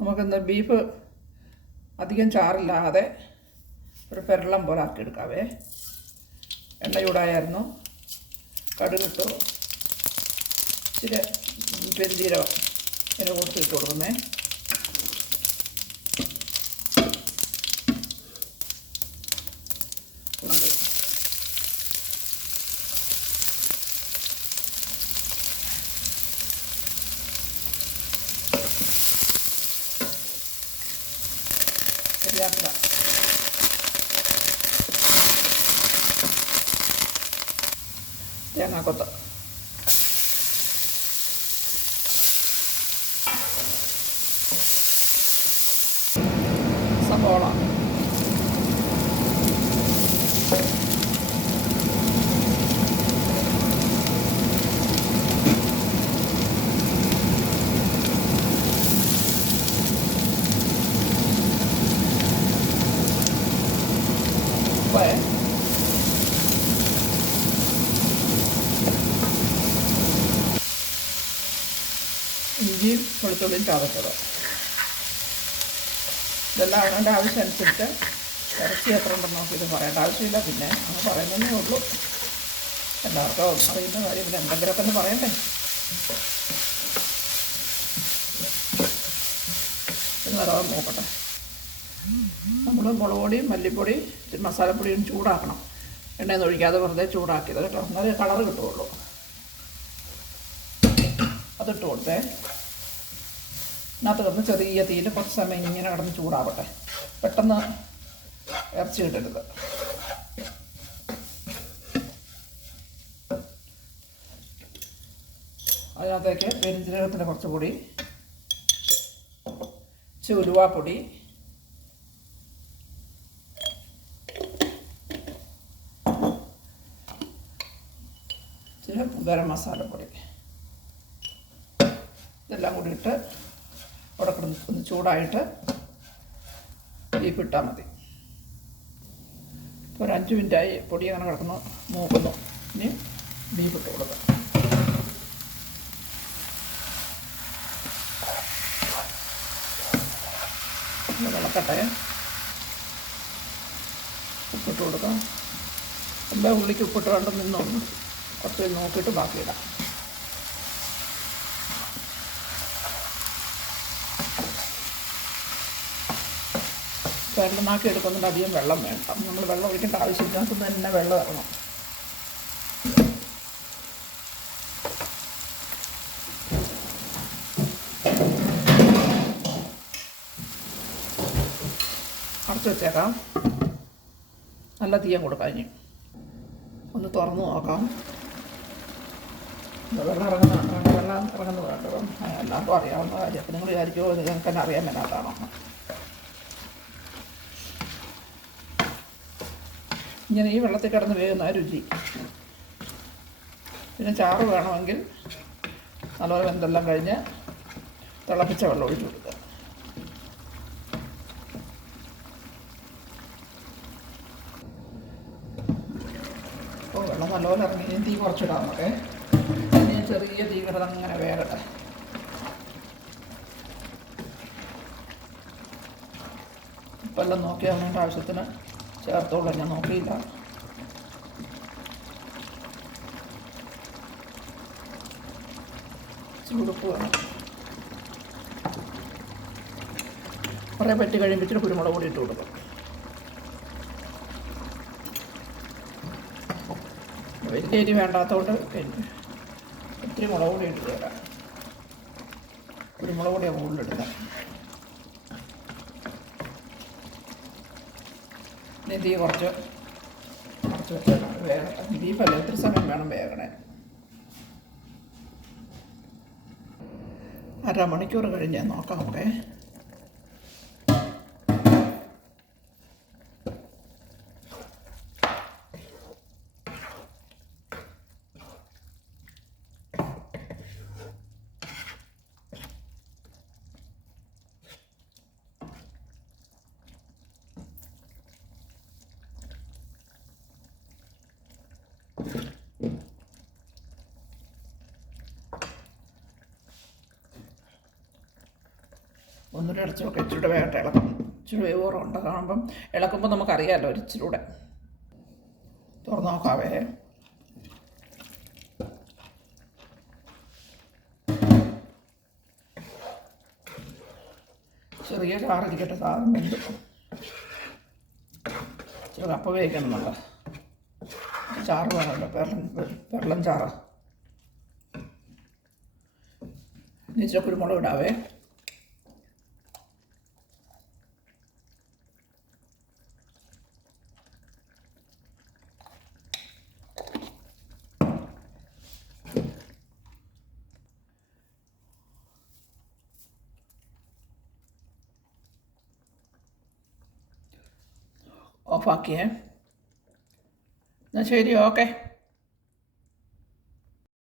നമുക്കിന്ന് ബീഫ് അധികം ചാറില്ലാതെ ഒരു പെരളം പോലെ ആക്കിയെടുക്കാവേ. എണ്ണ ചൂടായിരുന്നു, കടുകിട്ടു, ഇച്ചിരി പെരുംജീരകം ഇതിന് കൊടുത്ത് ഇട്ട് കൊടുക്കുന്നേ. ശരിയാക്കുക. തേങ്ങാക്കൊത്ത്, സവോള, ഉപ്പ്, ഇഞ്ചിയും വെളുത്തുള്ളിയും ചതച്ചത്. ഇതെല്ലാം അവരുടെ ആവശ്യമനുസരിച്ച് ഇറച്ചി എത്ര ഉണ്ടെന്ന് നോക്കിയിട്ട് പറയേണ്ട ആവശ്യമില്ല. പിന്നെ അങ്ങ് പറയുന്നതേ ഉള്ളൂ. എല്ലാവർക്കും അറിയുന്ന കാര്യമില്ല, എന്തെങ്കിലുമൊക്കെ ഒന്ന് പറയണ്ടേ. ഇത് നല്ലോണം നോക്കട്ടെ. നമ്മൾ മുളക് പൊടിയും മല്ലിപ്പൊടിയും മസാലപ്പൊടിയും ചൂടാക്കണം. എണ്ണയൊന്നും ഒഴിക്കാതെ വെറുതെ ചൂടാക്കിയത് കേട്ടോ, എന്നാലേ കളറ് കിട്ടുകയുള്ളൂ. അതിട്ട് കൊടുത്തേ. ഇതിനകത്ത് കിടന്ന് ചെറിയ തീയിൽ കുറച്ച് സമയം ഇങ്ങനെ കിടന്ന് ചൂടാവട്ടെ. പെട്ടെന്ന് ഇറച്ചി കിട്ടരുത്. അതിനകത്തേക്ക് പെരുംജീരകത്തിൻ്റെ കുറച്ച് പൊടി, ഉലുവാപ്പൊടി, ഇച്ചിരി ഗരം മസാലപ്പൊടി, ഇതെല്ലാം കൂടി ഇട്ട് അവിടെ ഒന്ന് ചൂടായിട്ട് ബീഫ് ഇട്ടാൽ മതി. ഇപ്പോൾ ഒരു 5 മിനിറ്റായി പൊടി അങ്ങനെ കിടക്കുന്നു, മൂക്കുന്നു. ഇനി ബീഫ് ഇട്ട് കൊടുക്കാം. ഇളക്കട്ടെ. ഉപ്പിട്ട് കൊടുക്കാം. എല്ലാ ഉള്ളിക്ക് ഉപ്പിട്ട് വേണ്ട നിന്നൊന്ന് കുറച്ച് നോക്കിയിട്ട് ബാക്കിയിടാം. വെള്ളമാക്കി എടുക്കുന്നുണ്ട്, അധികം വെള്ളം വേണ്ട. നമ്മൾ വെള്ളം ഒഴിക്കേണ്ട ആവശ്യമില്ല, നമുക്ക് തന്നെ വെള്ളം ഇറങ്ങണം. അടച്ചു വെച്ചേക്കാം. നല്ല തീയം കൊടുക്കാം. ഇനി ഒന്ന് തുറന്ന് നോക്കാം. വെള്ളം ഇറങ്ങുന്നത് വേണ്ടത് എല്ലാവർക്കും അറിയാവുന്ന കാര്യം. അപ്പം നിങ്ങൾ വിചാരിക്കുമോ നിങ്ങൾക്ക് തന്നെ അറിയാൻ മേലാത്താണോ? ഇങ്ങനെ ഈ വെള്ളത്തിൽ കിടന്ന് വേകുന്ന രുചി. പിന്നെ ചാറ് വേണമെങ്കിൽ നല്ലപോലെ വെന്തെല്ലാം കഴിഞ്ഞ് തിളപ്പിച്ച വെള്ളം ഒഴിച്ചു കൊടുക്കുക. അപ്പോൾ വെള്ളം നല്ലപോലെ ഇറങ്ങി തീ കുറച്ചിടാം നമുക്ക്. ഇനി ചെറിയ തീ കിടന്ന് അങ്ങനെ വേകട്ടെ. ഇപ്പം എല്ലാം നോക്കിയാൽ അതിൻ്റെ ആവശ്യത്തിന് ചേർത്തോളൂ. ഞാൻ നോക്കിയില്ല. ചൂടുപ്പ് വേണം. കുറേ പറ്റി കഴിയുമ്പോൾ ഇച്ചിരി കുരുമുളക് പൊടി ഇട്ട് കൊടുക്കും. വലിയ എരി വേണ്ടാത്തതുകൊണ്ട് ഇത്തിരി മുളക് പൊടി ഇട്ട് തരാം. കുരുമുളക് പൊടിയാണ് കൂടുതലെടുക്കാം. തീ കുറച്ച് വെച്ചാൽ വേഗം ബീഫല്ല, ഒത്തിരി സമയം വേണം വേഗണേ. 1/2 മണിക്കൂർ കഴിഞ്ഞ് നോക്കാം നമുക്ക്. ഒന്നുകൂടെ അടച്ച് നോക്കാം. ഇച്ചിരി വേഗം ഇളക്കാം. ഇച്ചിരി വേവ് കുറവുണ്ട്. കാണുമ്പം ഇളക്കുമ്പോൾ നമുക്കറിയാമല്ലോ ഒരു ഇച്ചിരി കൂടെ. തുറന്ന് നോക്കാവേ. ചെറിയ ചാറിരിക്കട്ടെ. സാധനം വെന്ത് ഇച്ചിരി കപ്പ വേവിക്കണം. നമ്മൾ ചാറ് വേണമല്ലോ. വെള്ളം ചാറ്. ഇച്ചിരി കുരുമുളക് ഇടാവേ. ഓഫാക്കിയേ. എന്നാൽ ശരി, ഓക്കെ.